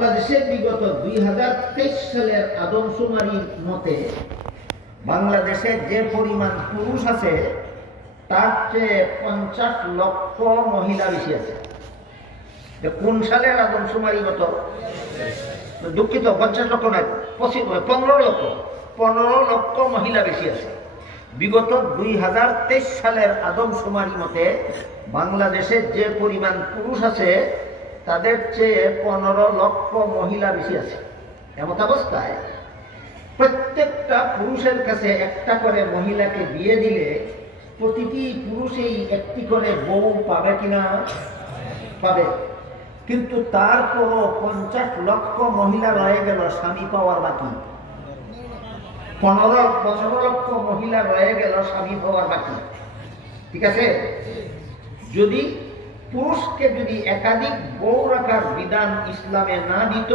বাংলাদেশের বিগত 2023 সালের আদমশুমারির মতে বাংলাদেশে যে পরিমাণ পুরুষ আছে তার চেয়ে 50 লক্ষ মহিলা বেশি আছে। কোন সালের আদমশুমারি গত? দুঃখিত, 50 লক্ষ নয়, 15 লক্ষ মহিলা বেশি আছে। বিগত 2023 সালের আদমশুমারি মতে বাংলাদেশে যে পরিমাণ পুরুষ আছে তাদের চেয়ে 15 লক্ষ মহিলা বেশি আছে। এমত অবস্থায় প্রত্যেকটা পুরুষের কাছে একটা করে মহিলাকে বিয়ে দিলে প্রতিটি পুরুষেই একটি করে বউ পাবে কিনা? পাবে। কিন্তু তারপরও 50 লক্ষ মহিলা রয়ে গেল স্বামী পাওয়ার বাকি। 15 লক্ষ মহিলা রয়ে গেল স্বামী পাওয়ার বাকি। ঠিক আছে? যদি পুরুষকে যদি একাধিক বউ রাখার বিধান ইসলামে না দিত,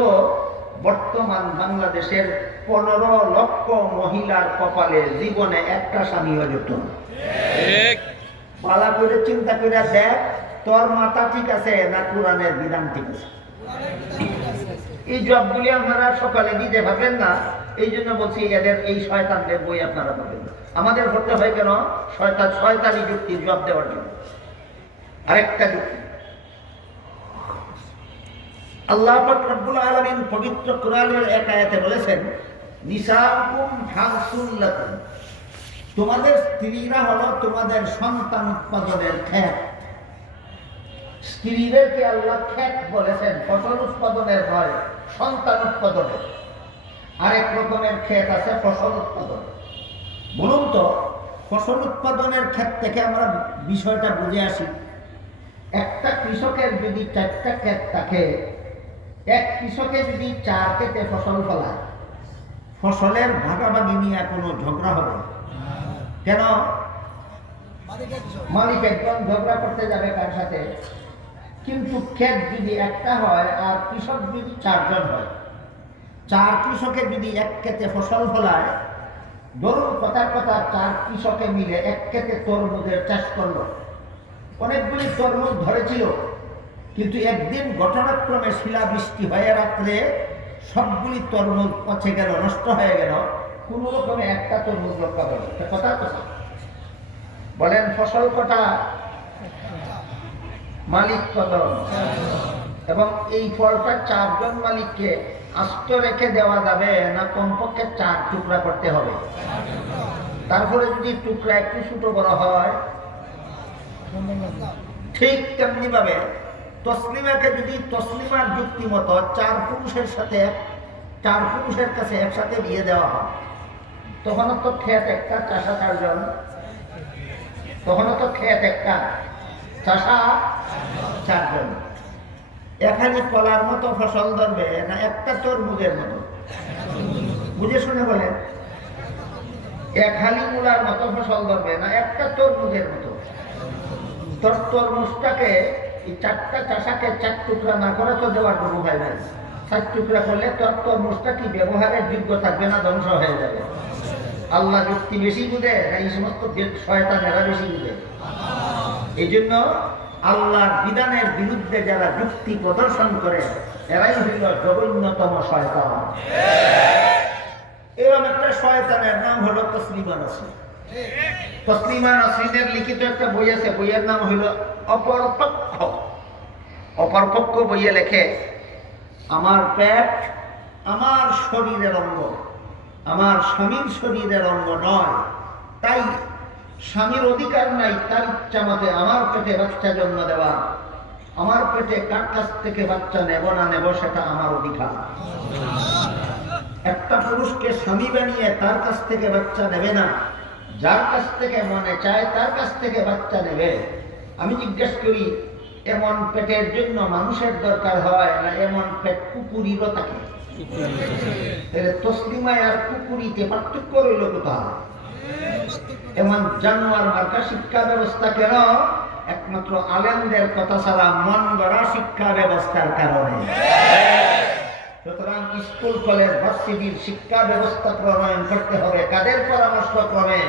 বর্তমান বাংলাদেশের 15 লক্ষ মহিলার কপালে জীবনে একটা স্বামী হয়ে যেত। পালা করে চিন্তা করে দেখ, তোর মাথা ঠিক আছে না কোরআনের বিধান ঠিক আছে? এই জবগুলি আপনারা সকালে দিতে পারবেন না, এই জন্য বলছি এদের এই শয়তানদের বই আপনারা পাবেন না। আমাদের পড়তে হয় কেন? শয়তানি যুক্তির জব দেওয়ার জন্য। আরেকটা যুক্তি, আল্লাহ পাক রব্বুল আলামিন পবিত্র কোরআনের এক আয়াতে বলেছেন, নিসাউকুম হারসুল লাকুম, তোমাদের স্ত্রীরা হলো তোমাদের সন্তান উৎপাদনের ক্ষেত। স্ত্রীদেরকে আল্লাহ ক্ষেত বলেছেন, ফসল উৎপাদনের নয়, সন্তান উৎপাদনের। আরেক রকমের ক্ষেত আছে ফসল উৎপাদনের। বলুন তো, ফসল উৎপাদনের ক্ষেত থেকে আমরা বিষয়টা বুঝে আসি। একটা কৃষকের যদি 4টা ক্ষেত থাকে, এক কৃষকে যদি 4 ক্ষেতে ফসল ফলায়, ফসলের ভাগাভাগি নিয়ে কোনো ঝগড়া হবে কেন? মালিক একজন ঝগড়া করতে যাবে কার সাথে? কিন্তু ক্ষেত যদি একটা হয় আর কৃষক যদি 4 জন হয়, 4 কৃষকে যদি এক ক্ষেতে ফসল ফলায়, ধরুন কথার কথা 4 কৃষকে মিলে এক ক্ষেতে তরমুজের চাষ করলো। অনেকগুলি তরমুজ ধরেছিল, কিন্তু একদিন ঘটনাক্রমে শিলাবৃষ্টি হয়ে রাত্রে সবগুলি তরমুজ পচে গেল, নষ্ট হয়ে গেল। কোন রকমে একটা তরমুজ রক্ষা পেল। কথা কথা বলেন, ফসল কটা? মালিক কত? এবং এই ফলটা 4 জন মালিককে আস্ত রেখে দেওয়া যাবে না কমপক্ষে 4 টুকরা করতে হবে? তারপরে যদি টুকরা একটু ছোট বড় হয়, ঠিক তেমনি ভাবে তসলিমাকে যদি তসলিমার যুক্তি মতো 4 পুরুষের সাথে 4 পুরুষের কাছে একসাথে বিয়ে দেওয়া হয়, তখনও তো ক্ষেত একটা, চাষা 4 জন। তখনও তো ক্ষেত একটা, চাষা 4 জন। এখানে কলার মতো ফসল ধরবে না একটা তরমুজের মতো? বুঝে শুনে বলেন, এক হালি মূলার মতো ফসল ধরবে না একটা তরমুজের মতো? তরমুজটাকে এই 4টা চাষাকে 4 টুকরা না করে তো দেওয়ার কোনো উপায় নাই। 4 টুকরা করলে তরমুজটা কি ব্যবহারের যোগ্য থাকবে না ধ্বংস হয়ে যাবে? আল্লাহ যুক্তি বেশি বুঝে না এই সমস্ত শয়তানেরা বেশি বুঝে? এই জন্য আল্লাহর বিধানের বিরুদ্ধে যারা যুক্তি প্রদর্শন করে এরাই হইল জঘন্যতম শয়তান। এরকম একটা শয়তানের নাম হলো তসলিমা নাসরিন। তসলিমা নাসরিনের লিখিত একটা বই আছে, বইয়ের নাম হইল অপরপক্ষ। অপরপক্ষ বইয়ে লেখে, আমার পেট আমার শরীরের অঙ্গ, আমার স্বামীর শরীরের অঙ্গ নয়, তাই স্বামীর অধিকার নাই তার ইচ্ছা মতে আমার পেটে বাচ্চা জন্ম দেওয়া। আমার পেটে কার কাছ থেকে বাচ্চা নেব না নেব সেটা আমার অধিকার। একটা পুরুষকে স্বামী বানিয়ে তার কাছ থেকে বাচ্চা নেবে না, যার কাছ থেকে মনে চায় তার কাছ থেকে বাচ্চা নেবে। আমি জিজ্ঞেস করি, এমন পেটের জন্য মানুষের দরকার হয় না এমন পেট কুকুরিরও থাকে? তসলিমায় আর কুকুরিতে পার্থক্য রইল কোথায়? এমন জানোয়ার মার্কা শিক্ষা ব্যবস্থা কেন? একমাত্র আলেমদের কথা ছাড়া মন গড়া শিক্ষা ব্যবস্থার কারণে। সুতরাং স্কুল কলেজ ভার্সিটির শিক্ষা ব্যবস্থা প্রণয়ন করতে হবে কাদের পরামর্শ ক্রমে?